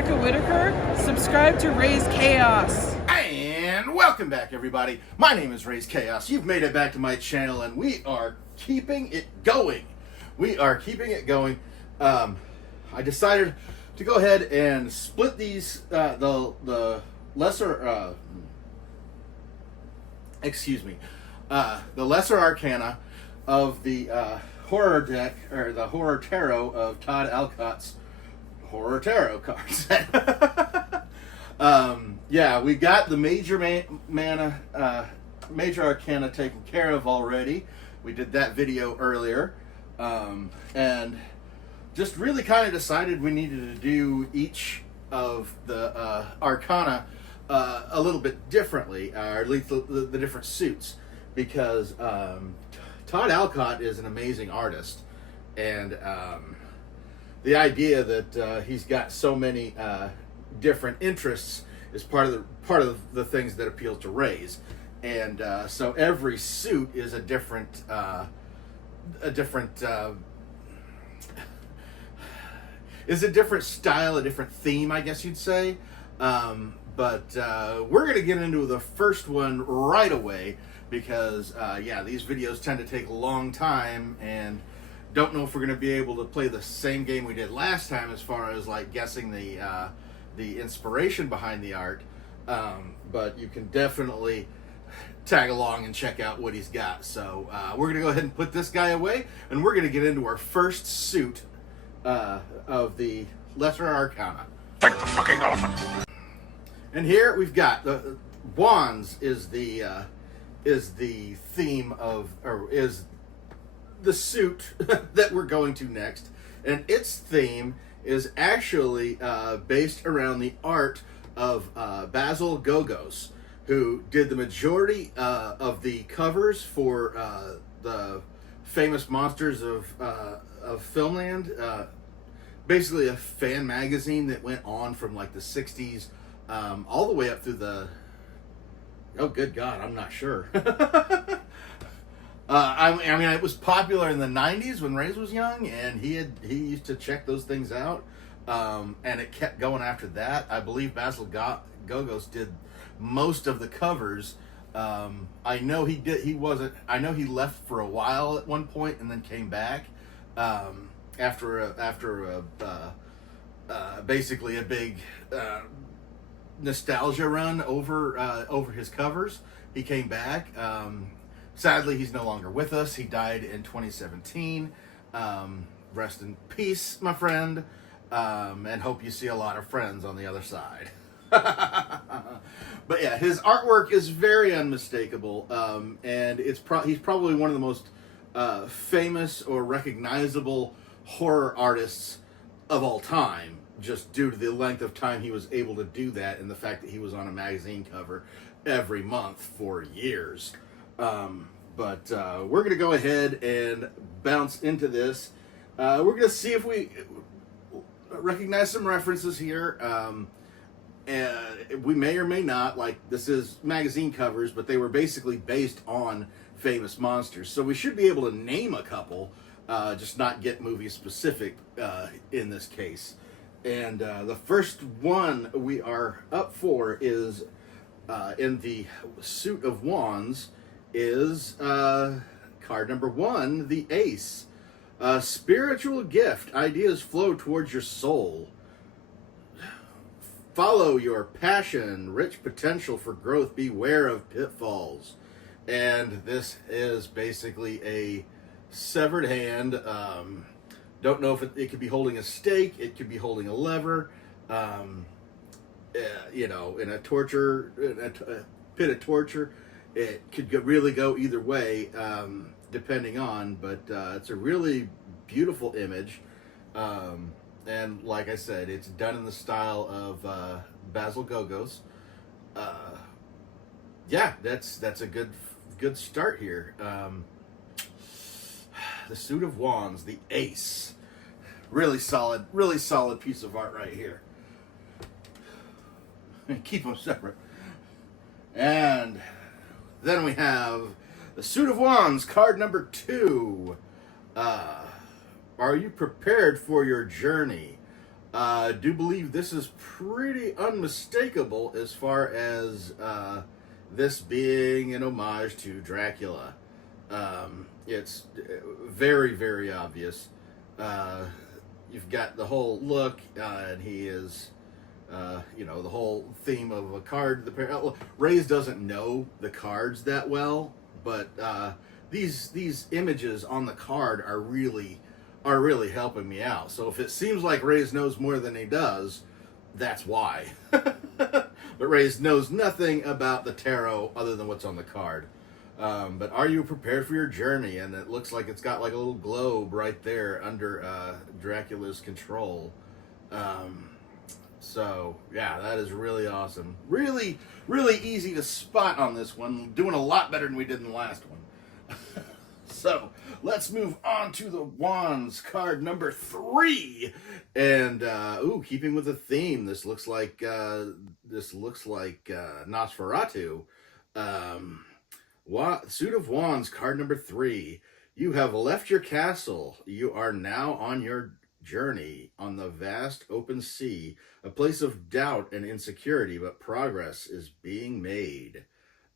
Becca Whitaker. Subscribe to Raze Chaos. And welcome back, everybody. My name is Raze Chaos. You've made it back to my channel, and we are keeping it going. I decided to go ahead and split these, the lesser, the lesser arcana of the horror deck, or the horror tarot of Todd Alcott's horror tarot cards. Yeah, we got the major major arcana taken care of already. We did that video earlier, and just really kind of decided we needed to do each of the arcana a little bit differently, or at least the different suits, because Todd Alcott is an amazing artist, and the idea that he's got so many different interests is part of the things that appeals to Raze, and so every suit is a different style, a different theme, I guess you'd say. But we're gonna get into the first one right away, because yeah, these videos tend to take a long time, and don't know if we're gonna be able to play the same game we did last time as far as like guessing the inspiration behind the art. But you can definitely tag along and check out what he's got. So we're gonna go ahead and put this guy away, and we're gonna get into our first suit of the Lesser Arcana. Like the fucking elephant. And here we've got the wands is the theme of, or is the suit that we're going to next, and its theme is actually based around the art of Basil Gogos, who did the majority of the covers for the famous Monsters of Filmland, basically a fan magazine that went on from like the 60s all the way up through the, oh good God, I'm not sure. I mean, it was popular in the 90s when Raze was young, and he used to check those things out, and it kept going after that. I believe Basil Gogos did most of the covers. I know he did. I know he left for a while at one point and then came back after basically a big nostalgia run over his covers. He came back. Sadly, he's no longer with us. He died in 2017. Rest in peace, my friend, and hope you see a lot of friends on the other side. But yeah, his artwork is very unmistakable, and he's probably one of the most famous or recognizable horror artists of all time, just due to the length of time he was able to do that, and the fact that he was on a magazine cover every month for years. But we're going to go ahead and bounce into this. We're going to see if we recognize some references here. We may or may not. Like, this is magazine covers, but they were basically based on famous monsters. So we should be able to name a couple, just not get movie specific in this case. And the first one we are up for is in the suit of wands is card number 1, the Ace. Spiritual gift. Ideas flow towards your soul. Follow your passion. Rich potential for growth. Beware of pitfalls. And this is basically a severed hand. Don't know if it could be holding a stake. It could be holding a lever. You know, in a pit of torture. It could really go either way, depending on, but it's a really beautiful image. And like I said, it's done in the style of Basil Gogos. Yeah, that's a good start here. The suit of wands, the Ace. Really solid piece of art right here. Keep them separate. And then we have the suit of wands, card number 2. Are you prepared for your journey? I do believe this is pretty unmistakable as far as this being an homage to Dracula. It's very, very obvious. Uh, you've got the whole look, and he is, the whole theme of a card. Raze doesn't know the cards that well, but these images on the card are really helping me out. So if it seems like Raze knows more than he does, that's why. But Raze knows nothing about the tarot other than what's on the card. But are you prepared for your journey? And it looks like it's got like a little globe right there under Dracula's control. So yeah, that is really awesome. Really, really easy to spot on this one. Doing a lot better than we did in the last one. So let's move on to the Wands card number 3. And keeping with the theme, this looks like Nosferatu. Suit of Wands card number 3. You have left your castle. You are now on your journey on the vast open sea, a place of doubt and insecurity, but progress is being made.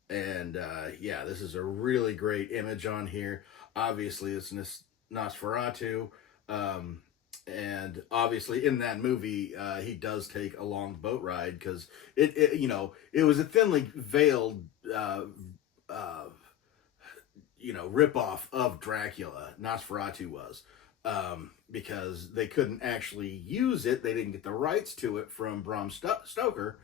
And this is a really great image on here. Obviously, it's Nosferatu. And obviously, in that movie, he does take a long boat ride because it was a thinly veiled ripoff of Dracula. Nosferatu was. Because they couldn't actually use it. They didn't get the rights to it from Bram Stoker.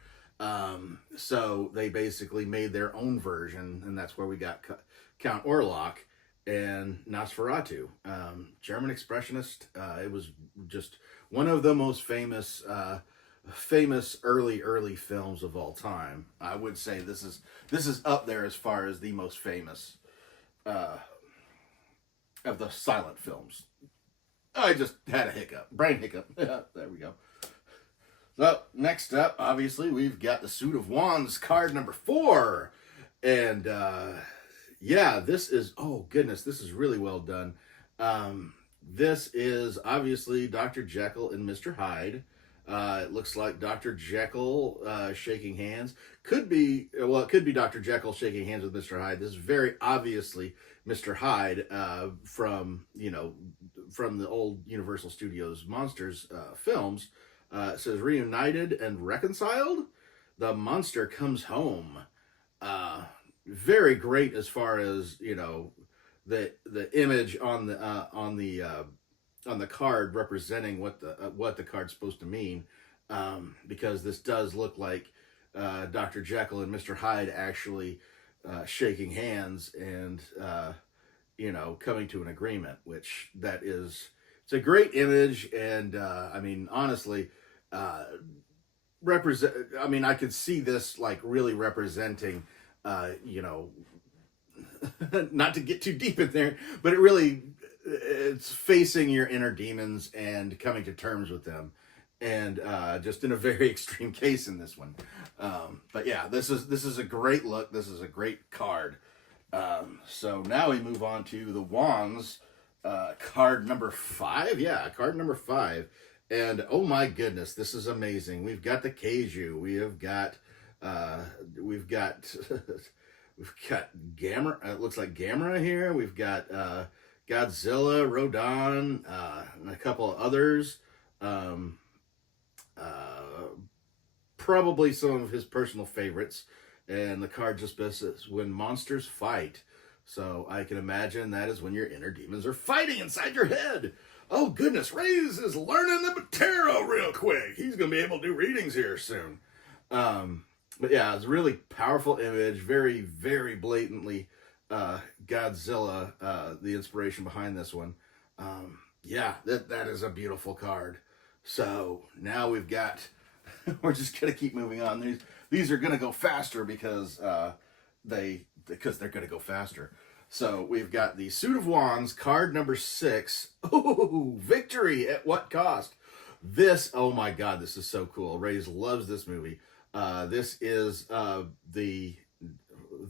So they basically made their own version, and that's where we got Count Orlok and Nosferatu. German expressionist. It was just one of the most famous early films of all time. I would say this is up there as far as the most famous of the silent films. I just had a brain hiccup. Yeah, there we go. So, next up, obviously, we've got the Suit of Wands card number 4. And, this is, oh goodness, this is really well done. This is obviously Dr. Jekyll and Mr. Hyde. It looks like Dr. Jekyll shaking hands. It could be Dr. Jekyll shaking hands with Mr. Hyde. This is very obviously Mr. Hyde from the old Universal Studios Monsters films. It says reunited and reconciled. The monster comes home. Very great as far as the image on the card representing what the card's supposed to mean, because this does look like Dr. Jekyll and Mr. Hyde actually shaking hands and coming to an agreement, which it's a great image. And honestly, I could see this like really representing not to get too deep in there, but it's facing your inner demons and coming to terms with them, and just in a very extreme case in this one. But yeah, this is a great look. This is a great card. So now we move on to the Wands card number 5. Yeah, card number 5. And oh my goodness, this is amazing. We've got the Keiju. We've got Gamera. It looks like Gamera here. We've got Godzilla, Rodan, and a couple of others. Probably some of his personal favorites. And the card just says, when monsters fight. So I can imagine that is when your inner demons are fighting inside your head. Oh goodness, Raze is learning the tarot real quick. He's going to be able to do readings here soon. But yeah, it's a really powerful image. Very, very blatantly Godzilla, the inspiration behind this one. That is a beautiful card. So now we've got, we're just going to keep moving on. These are going to go faster because they're going to go faster. So we've got the Suit of Wands, card number 6. Ooh, victory at what cost? This, oh my God, this is so cool. Raze loves this movie. This is They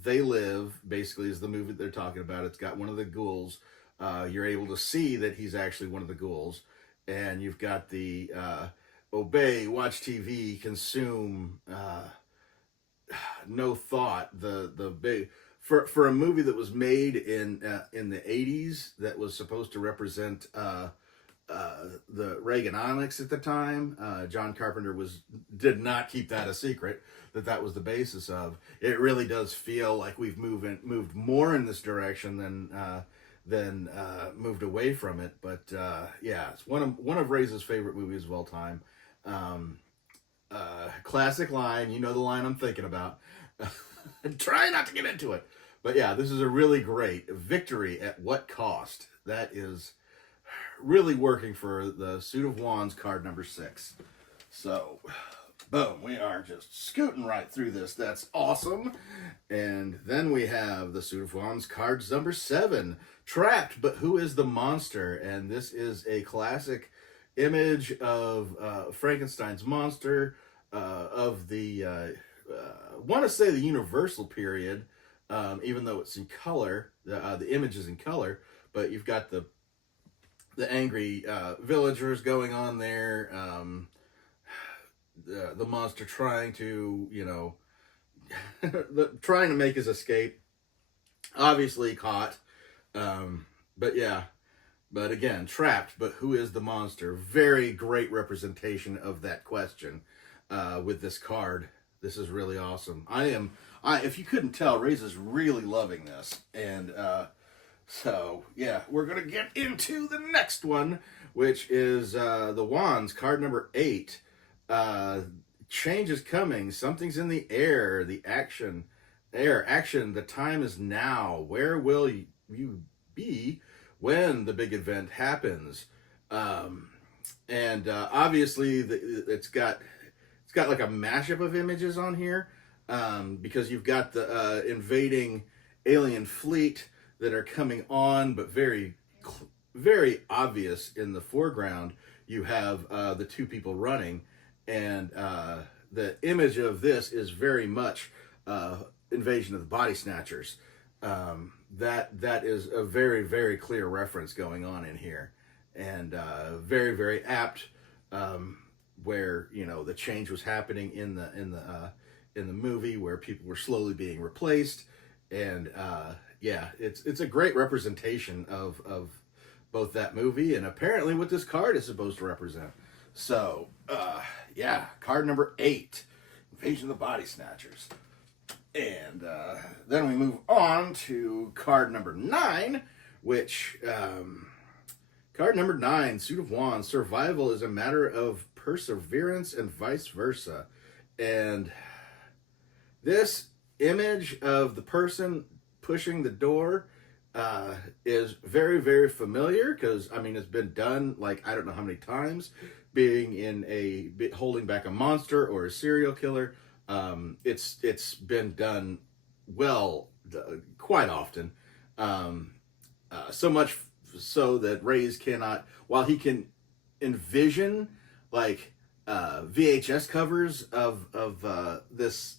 Live, basically, is the movie they're talking about. It's got one of the ghouls. You're able to see that he's actually one of the ghouls. And you've got the obey, watch TV, consume, no thought. The big for a movie that was made in the '80s that was supposed to represent the Reaganomics at the time. John Carpenter did not keep that a secret, that was the basis of. It really does feel like we've moved more in this direction than moved away from it. But yeah, it's one of Raze's favorite movies of all time. Classic line, you know the line I'm thinking about. Try not to get into it. But yeah, this is a really great victory at what cost. That is really working for the Suit of Wands card number 6. So, boom, we are just scooting right through this. That's awesome. And then we have the Suit of Wands cards number 7, Trapped, but Who is the Monster? And this is a classic image of Frankenstein's monster of the, want to say the Universal period, even though it's in color, the image is in color, but you've got the angry villagers going on there, the monster trying to, trying to make his escape, obviously caught, but yeah, but again, trapped, but who is the monster? Very great representation of that question with this card. This is really awesome. If you couldn't tell, Raze is really loving this. And so, yeah, we're going to get into the next one, which is the Wands, card number 8. Change is coming. Something's in the air. Action. The time is now. Where will you be when the big event happens? And obviously, it's got like a mashup of images on here, because you've got the invading alien fleet that are coming on, but very, very obvious in the foreground. You have the two people running, and the image of this is very much Invasion of the Body Snatchers. That is a very, very clear reference going on in here, and very, very apt. Where the change was happening in the movie, where people were slowly being replaced, and yeah, it's a great representation of both that movie and apparently what this card is supposed to represent. So yeah, card number 8, Invasion of the Body Snatchers, and then we move on to card number 9, which card number 9, Suit of Wands, survival is a matter of perseverance and vice versa. And this image of the person pushing the door is very, very familiar, because it's been done like I don't know how many times, being in holding back a monster or a serial killer. It's been done quite often, so much so that Raze cannot, while he can envision like VHS covers of this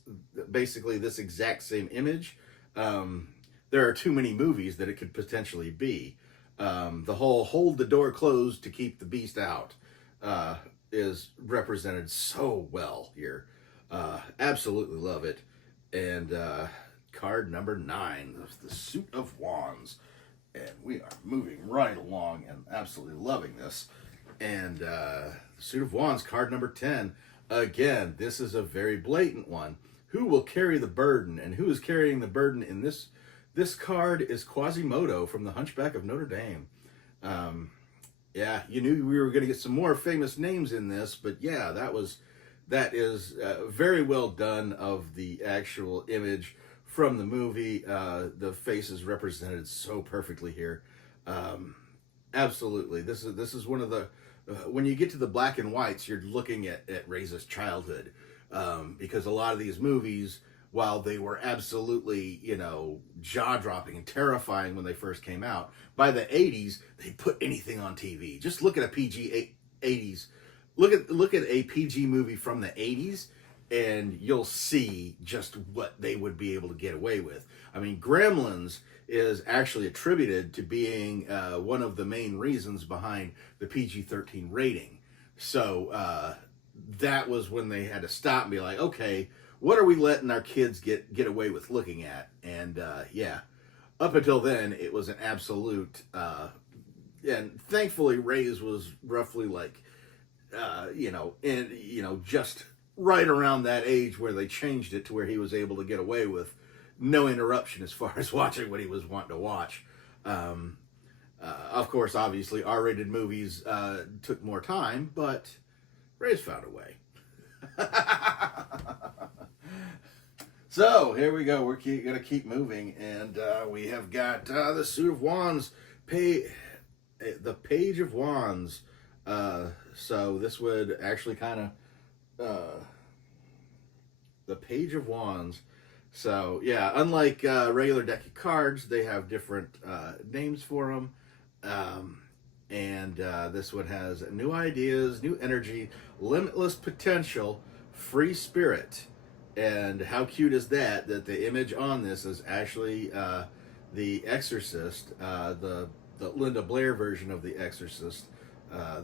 exact same image, there are too many movies that it could potentially be. The whole hold the door closed to keep the beast out is represented so well here. Absolutely love it. And card number 9, the Suit of Wands. And we are moving right along and absolutely loving this. And Suit of Wands, card number 10. Again, this is a very blatant one. Who will carry the burden? And who is carrying the burden in this? This card is Quasimodo from The Hunchback of Notre Dame. Yeah, you knew we were going to get some more famous names in this, but yeah, that is very well done of the actual image from the movie. The face is represented so perfectly here. Absolutely, this is one of the when you get to the black and whites, you're looking at Raze's childhood, because a lot of these movies, while they were absolutely jaw-dropping and terrifying when they first came out, by the 80s they put anything on TV. Just look at a PG 80s, look at a PG movie from the 80s, and you'll see just what they would be able to get away with. Gremlins is actually attributed to being one of the main reasons behind the PG-13 rating. So that was when they had to stop and be like, okay, what are we letting our kids get away with looking at? And yeah, up until then, it was an absolute. And thankfully, Raze was roughly like, just right around that age where they changed it to where he was able to get away with no interruption as far as watching what he was wanting to watch. Of course, obviously, R-rated movies took more time, but Raze found a way. So, here we go. We're going to keep moving, and we have got the Suit of Wands, the Page of Wands. So, this would actually kind of... the Page of Wands. So, yeah, unlike regular deck of cards, they have different names for them. And this one has new ideas, new energy, limitless potential, free spirit. And how cute is that? That the image on this is actually The Exorcist, the Linda Blair version of The Exorcist,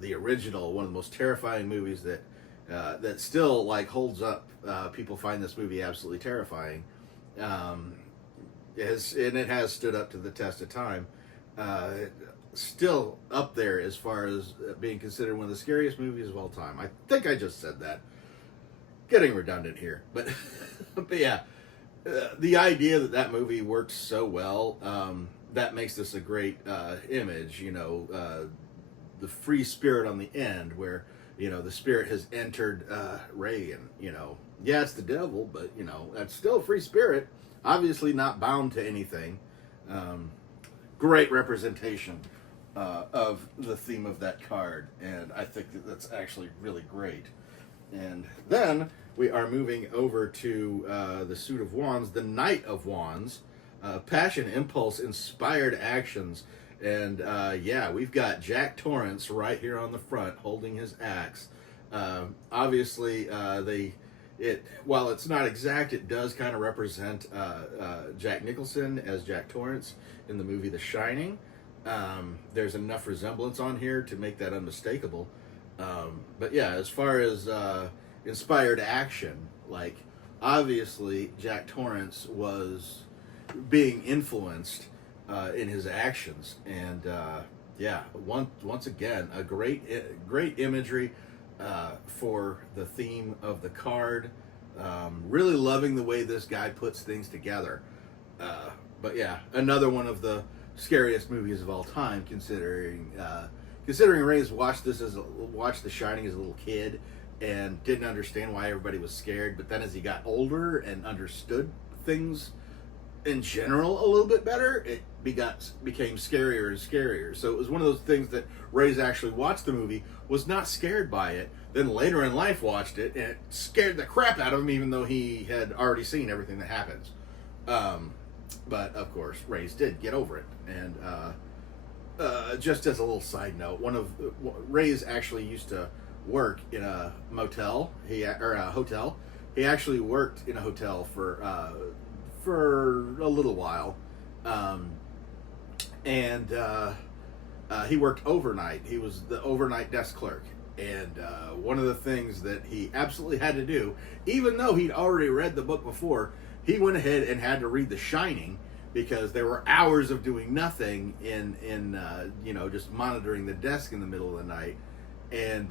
the original, one of the most terrifying movies that still like holds up. People find this movie absolutely terrifying. And it has stood up to the test of time. Still up there as far as being considered one of the scariest movies of all time. I think I just said that. Getting redundant here, but but yeah, the idea that movie worked so well, that makes this a great image. The free spirit on the end, where the spirit has entered Ray, and yeah, it's the devil, but that's still a free spirit, obviously not bound to anything. Great representation of the theme of that card, and I think that's actually really great. And then we are moving over to the Suit of Wands, the Knight of Wands, passion, impulse, inspired actions. And yeah, we've got Jack Torrance right here on the front holding his axe. Obviously, while it's not exact, it does kind of represent Jack Nicholson as Jack Torrance in the movie The Shining. There's enough resemblance on here to make that unmistakable. But yeah, as far as inspired action, like obviously Jack Torrance was being influenced in his actions, and yeah, once again, a great imagery for the theme of the card. Really loving the way this guy puts things together. But yeah, another one of the scariest movies of all time, considering Raze watched The Shining as a little kid and didn't understand why everybody was scared, but then as he got older and understood things in general a little bit better, it became scarier and scarier. So it was one of those things that Raze actually watched the movie, was not scared by it, then later in life watched it, and it scared the crap out of him, even though he had already seen everything that happens. But of course, Raze did get over it. And just as a little side note, Raze actually used to work in a motel. A hotel. He actually worked in a hotel for a little while, and he worked overnight. He was the overnight desk clerk. And one of the things that he absolutely had to do, even though he'd already read the book before, he went ahead and had to read The Shining, because there were hours of doing nothing in just monitoring the desk in the middle of the night. And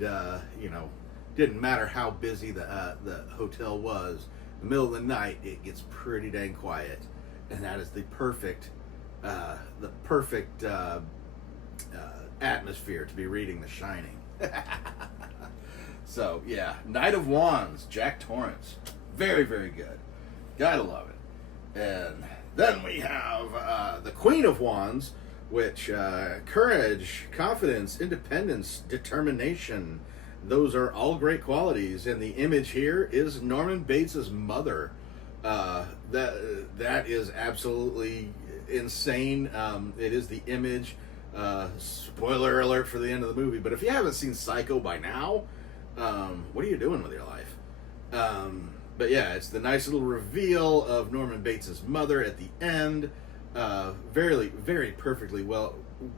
didn't matter how busy the hotel was, in the middle of the night it gets pretty dang quiet, and that is the perfect atmosphere to be reading The Shining. So yeah, Knight of Wands, Jack Torrance, very, very good. Gotta love it. And then we have the Queen of Wands, which courage, confidence, independence, determination. Those are all great qualities. And the image here is Norman Bates's mother. That is absolutely insane. It is the image. Spoiler alert for the end of the movie. But if you haven't seen Psycho by now, what are you doing with your life? But yeah, it's the nice little reveal of Norman Bates's mother at the end. Very, very perfectly well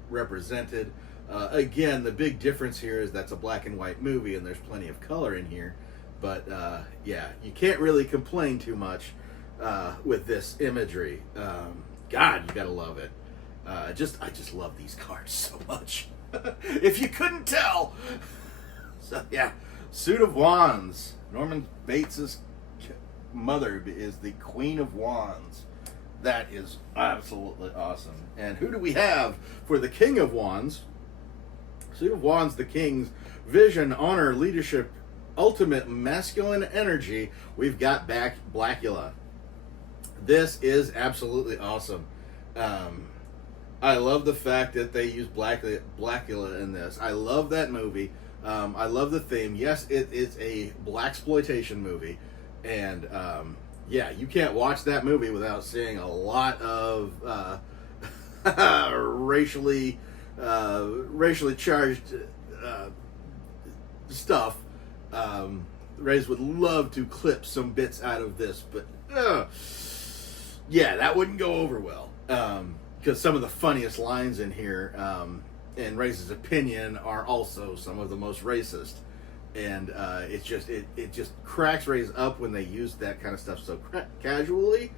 represented. Again, the big difference here is that's a black and white movie, and there's plenty of color in here. But yeah, you can't really complain too much with this imagery. God, you gotta love it. I just love these cards so much. If you couldn't tell. So yeah, Suit of Wands. Norman Bates's mother is the Queen of Wands. That is absolutely awesome. And who do we have for the King of Wands? Suit of Wands, the King's vision, honor, leadership, ultimate masculine energy. We've got back Blackula. This is absolutely awesome. I love the fact that they use Blackula in this. I love that movie. I love the theme. Yes, it is a blaxploitation movie, and yeah, you can't watch that movie without seeing a lot of racially charged stuff. Raze would love to clip some bits out of this, but yeah, that wouldn't go over well. Because some of the funniest lines in here, in Raze's opinion, are also some of the most racist, and it just cracks Raze up when they use that kind of stuff so casually.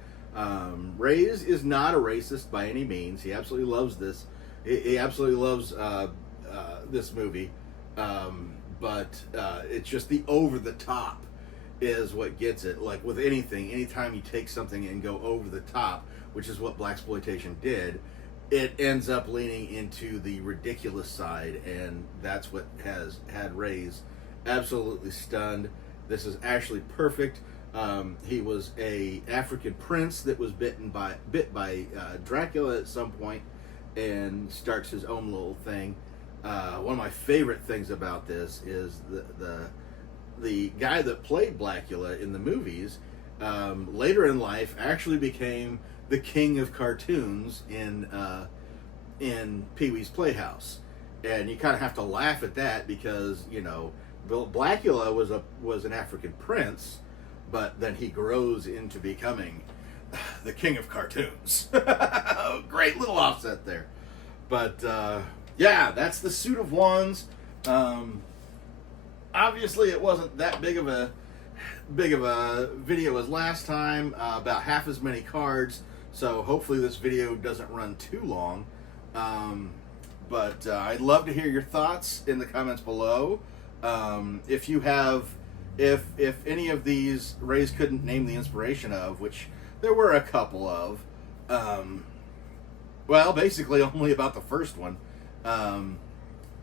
Raze is not a racist by any means. He absolutely loves this. He absolutely loves this movie, but it's just the over the top is what gets it. Like with anything, anytime you take something and go over the top, which is what blaxploitation did, it ends up leaning into the ridiculous side, and that's what has had Raze absolutely stunned. This is actually perfect. He was a African prince that was bit by Dracula at some point, and starts his own little thing. One of my favorite things about this is the guy that played Blackula in the movies, later in life actually became the king of cartoons in Pee-wee's Playhouse, and you kind of have to laugh at that because Blackula was an African prince, but then he grows into becoming the king of cartoons. Great little offset there, but yeah, that's the Suit of Wands. Obviously, it wasn't that big of a video as last time. About half as many cards. So hopefully this video doesn't run too long. But I'd love to hear your thoughts in the comments below. If any of these Raze couldn't name the inspiration of, which there were a couple of, well, basically only about the first one.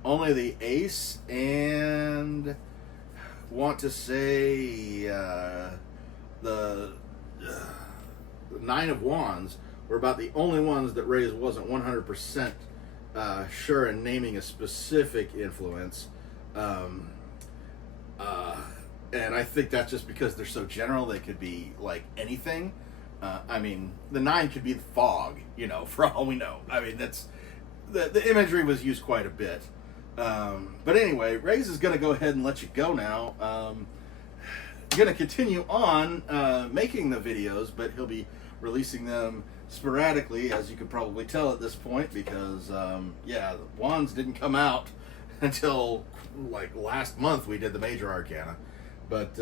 Only the Ace and want to say the Nine of Wands were about the only ones that Raze wasn't 100% sure in naming a specific influence. And I think that's just because they're so general. They could be like anything. I mean, the 9 could be the fog, for all we know. I mean, that's the imagery was used quite a bit. But anyway, Raze is going to go ahead and let you go now. Going to continue on making the videos, but he'll be releasing them sporadically, as you could probably tell at this point, because yeah, the Wands didn't come out until like last month. We did the Major Arcana, but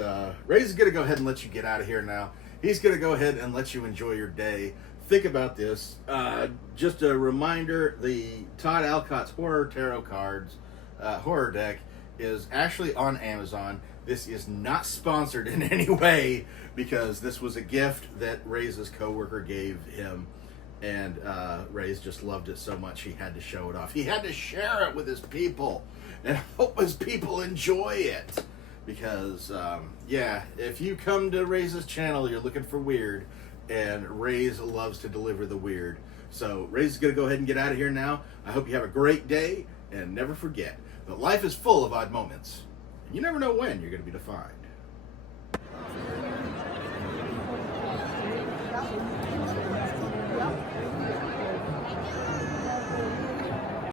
Raze is going to go ahead and let you get out of here now. He's going to go ahead and let you enjoy your day. Think about this. Just a reminder, the Todd Alcott's Horror Tarot Cards horror deck is actually on Amazon. This is not sponsored in any way, because this was a gift that Raze's coworker gave him, and Raze just loved it so much he had to show it off. He had to share it with his people and hope his people enjoy it. Because, yeah, if you come to Raze's channel, you're looking for weird, and Raze loves to deliver the weird. So Raze is going to go ahead and get out of here now. I hope you have a great day, and never forget that life is full of odd moments, and you never know when you're going to be defined.